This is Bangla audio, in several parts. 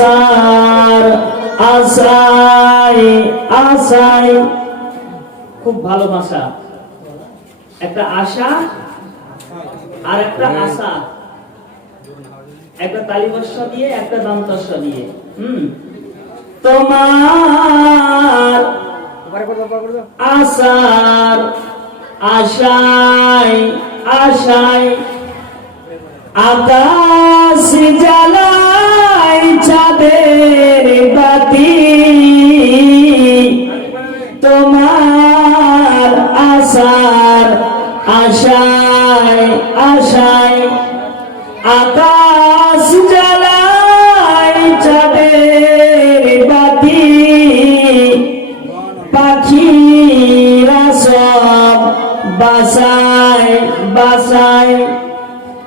আসার আশায় আশায়। খুব ভালো ভাষা, একটা আশা আর একটা আশা, একটা তালিবস্য দিয়ে একটা দন্তস্য দিয়ে। তোমার আশার আশায় আশায় আকাশ জ্বালায় চাঁদের বাতি, তোমার আশার আশায় আশায় আকাশ জ্বালায় চাঁদের বাতি, পাখিরা সব বাসায় বাসায়,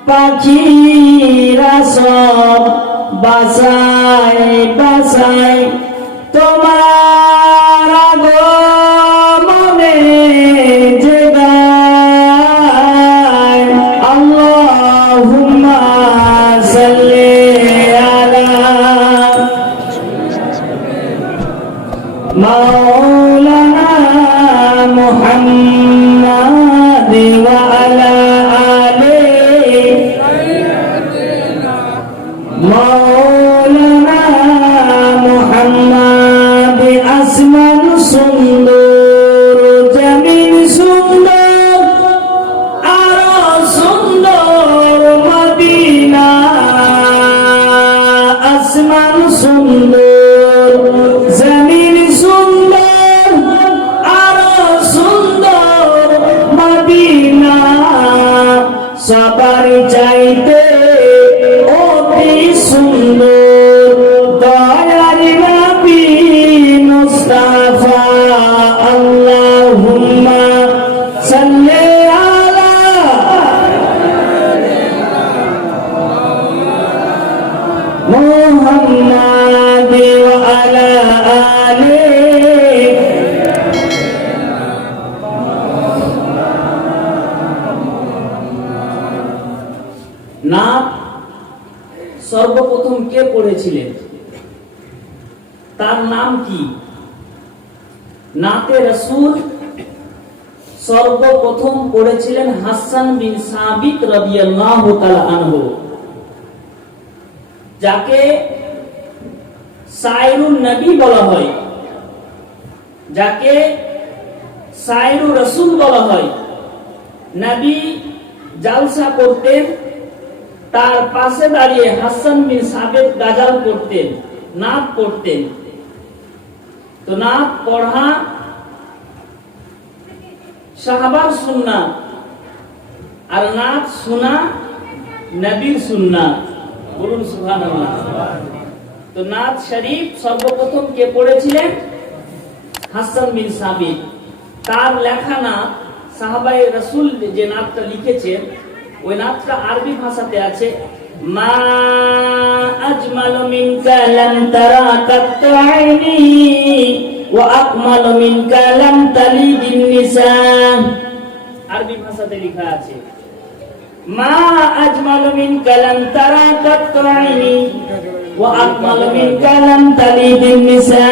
পাখিরা সব বাসায় বাসায়, তোমার আগমনে যে গায় আল্লাহুম্মা সাল্লি আলা মাওলানা মুহাম্মাদ ওয়া আলা মাওলানা মুহাম্মদ। আসমান সুন্দর, জমিন সুন্দর, আরো সুন্দর মদিনা। আসমান সুন্দর, জমিন সুন্দর, আরো সুন্দর মদিনা। সবার চাইতে সুন্দর দয়ার নবী মুস্তাফা। আল্লাহুম্মা সাল্লি আলা মুহাম্মাদ ওয়া আলা আলি। নাত সর্বপ্রথম কে পড়েছিলেন, তার নাম কি? নাতে রাসূল সর্বপ্রথম পড়েছিলেন হাসান বিন সাবিত রাদিয়াল্লাহু তাআলা আনহু, যাকে শায়রুন নবী বলা হয়, যাকে শায়রুর রাসূল বলা হয়। নবী জালসা করতেন, তার পাশে দাঁড়িয়ে হাসান বিন সাবিত গাজাল করতেন, নাত পড়তেন। তো নাত পড়া সাহাবার সুন্নাত, আর নাত শোনা নবীর সুন্নাত। বলুন সুবহানাল্লাহ। তো নাত শরীফ সর্বপ্রথম কে পড়েছিলেন? হাসান বিন সাবিত। তার লেখা নাত, সাহাবায়ে রাসূল যে নাতটা লিখেছেন, ওই নাতটা আরবি ভাষাতে আছে। মা আজমালু মিনকা লাম তারা কাত্তু আইনি ওয়া আকমালু মিনকা লাম তালিদিন নিসা। আরবি ভাষাতে লেখা আছে মা আজমালু মিনকা লাম তারা কাত্তু আইনি ওয়া আকমালু মিনকা লাম তালিদিন নিসা।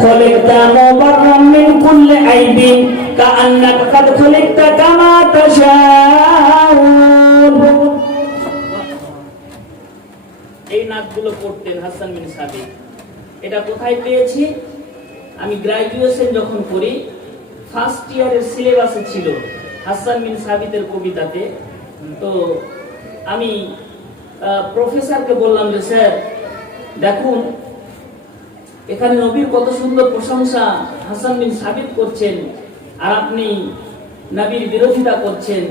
খুলিকতা মুবাররাম মিন কুল্লি আইবিন কাআন্নাকা কাদ খুলিকতা কামা তাশাউ। এই নাতগুলো পড়তেন হাসান বিন সাবিত। এটা কোথায় পেয়েছি? আমি গ্রাজুয়েশন যখন করি, ফার্স্ট ইয়ারের সিলেবাসে ছিল হাসান বিন সাবিতের কবিতাতে। তো আমি প্রফেসরকে বললাম যে স্যার দেখুন, এখানে নবীর কত সুন্দর প্রশংসা হাসান বিন সাবিত করছেন, আর আপনি নবীর বিরোধিতা করছেন,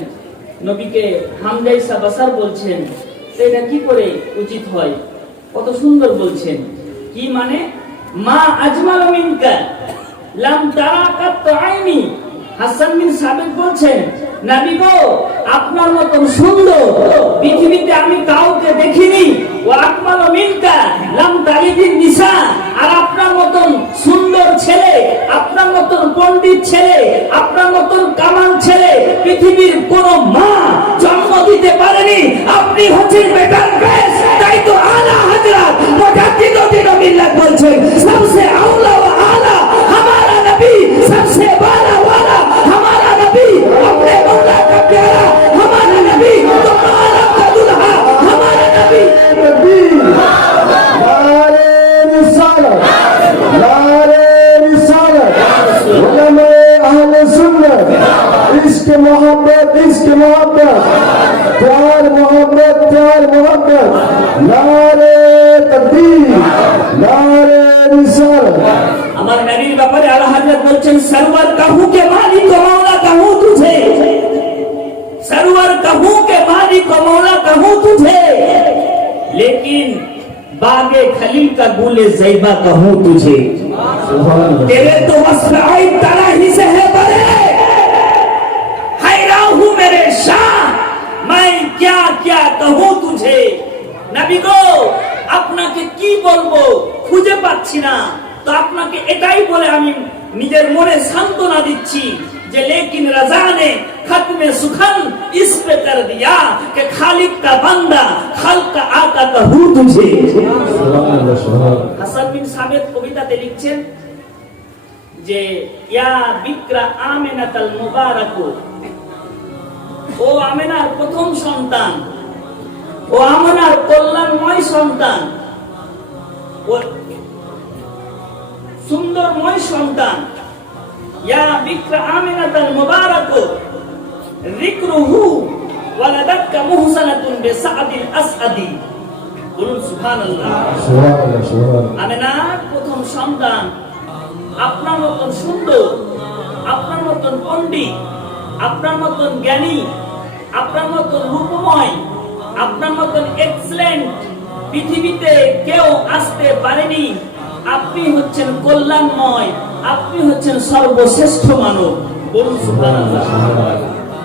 নবীকে হামজাইসা বাসার বলছেন। এটা কি করে উচিত হয়? কত সুন্দর বলছেন। কি মানে? মা আজমালু মিনকা লাম তারা কাত্তু আইনি। হাসান বিন সাবিত বলছেন, নবী গো, আপনার মতন সুন্দর পৃথিবীতে আমি কাউকে দেখিনি। ওয়া আকমালু মিনকা লাম তালিদিন নিসা। আর আপনার মতন সুন্দর ছেলে, আপনার মতন পণ্ডিত ছেলে, আপনার মতন কামাল ছেলে পৃথিবীর কোন মা জন্ম দিতে পারেনি। আপনি হচ্ছেন বেটার বেস্ট। তাই তো আলা হযরত মুজাদ্দিদুদ্দিন नारे तकबीर, नारे रिसालत। আমার নবীর ব্যাপারে আলা হযরত বলছেন সরওয়ার कहूं के मालिक को मौला कहूं तुझे, सरवर कहूं के मालिक को मौला कहूं तुझे, लेकिन बागे खलील का गुले ज़ैबा कहूं तुझे। तेरे तो वस्फ आई तला ही से है बड़े, हैरान हूं मेरे शाह, मैं क्या क्या कहूं तुझे। নবী গো আপনাকে কি বলবো খুঁজে পাচ্ছি না, তো আপনাকে এটাই বলে আমি নিজের মনে সান্ত্বনা দিচ্ছি যে लेकिन रज़ा ने खत्म सुखन इस पे कर दिया कि खालिक का बंदा खल्क का आका कहूं तुझे। হাসান বিন সাবিত কবিতাতে লিখছেন যে ইয়া বিকরা আমিনাতাল মুবারাক, ও আমিনার প্রথম সন্তান, ও আমিনার কল্যাণময় সন্তান, ও সুন্দরময় সন্তান, ইয়া বিকরা আমিনাতাল মুবারাক যিকরুহু ওয়ালাদাতকা মুহসানাতুন বিসাদিল আসআদি। বলুন সুবহানাল্লাহ। সুবহানাল্লাহ, সুবহানাল্লাহ। আমিনার প্রথম সন্তান, আপনার মতন সুন্দর, আপনার মতন পণ্ডিত, আপনার মতন জ্ঞানী, আপনার মতন রূপময়, আপনার মতন এক্সেলেন্ট পৃথিবীতে কেউ আসতে পারেনি। আপনি হচ্ছেন কল্যাণময়, আপনি হচ্ছেন সর্বশ্রেষ্ঠ মানব। বলুন সুবহানাল্লাহ।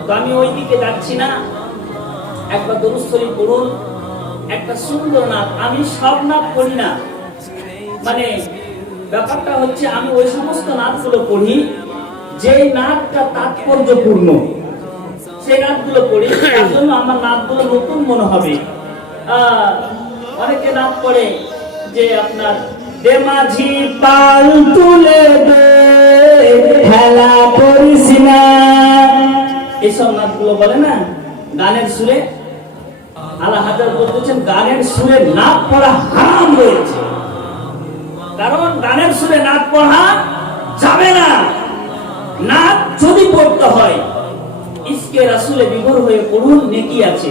তো আমি ওই দিকে যাচ্ছি না, একবার দরুদ শরীফ পড়ুন। একটা সুন্দর নাচ, আমি সব নাচ পড়ি না, মানে ব্যাপারটা হচ্ছে আমি ওই সমস্ত নাচগুলো পড়ি যে নাচটা তাৎপর্যপূর্ণ, সেই নাচগুলো পড়ি। তার জন্য আমার নাচগুলো নতুন মনে হবে। অনেকে নাচ পড়ে যে আপনার দে মাঝি পাল তুলে দে খেলা করিস না, এইসব নাচগুলো বলে না গানের সুরে। আলা হাজার বলতেছেন গানের সুরে নাচ পড়া হারাম রয়েছে, কারণ গানের সুরে নাচ পড়া যাবে না। নাচ যদি পড়তে হয় ইসকে রাসূলে বিভোর হয়ে পড়ুন, নেকি আছে।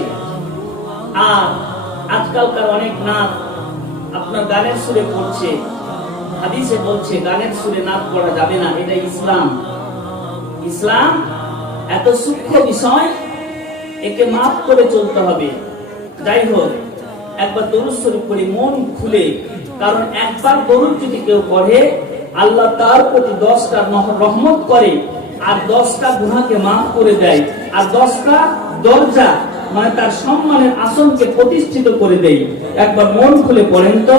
আর আজকালকার অনেক নাচ আপনার গানের সুরে পড়ছে, হাদিসে বলছে গানের সুরে নাচ পড়া যাবে না, এটা ইসলাম। ইসলাম এত সূক্ষ্ম বিষয়, একে মাফ করে চলতে হবে। যাই হোক, একবার দরুদ শরীফ পড়ি মন খুলে, কারণ একবার দরুদ যদি কেউ পড়ে আল্লাহ তার প্রতি 10টা রহমত করে, আর 10টা গুনাহকে মাফ করে দেয়, আর 10টা দরজা মানে তার সম্মানের আসনকে প্রতিষ্ঠিত করে দেয়। একবার মন খুলে পড়েন তো।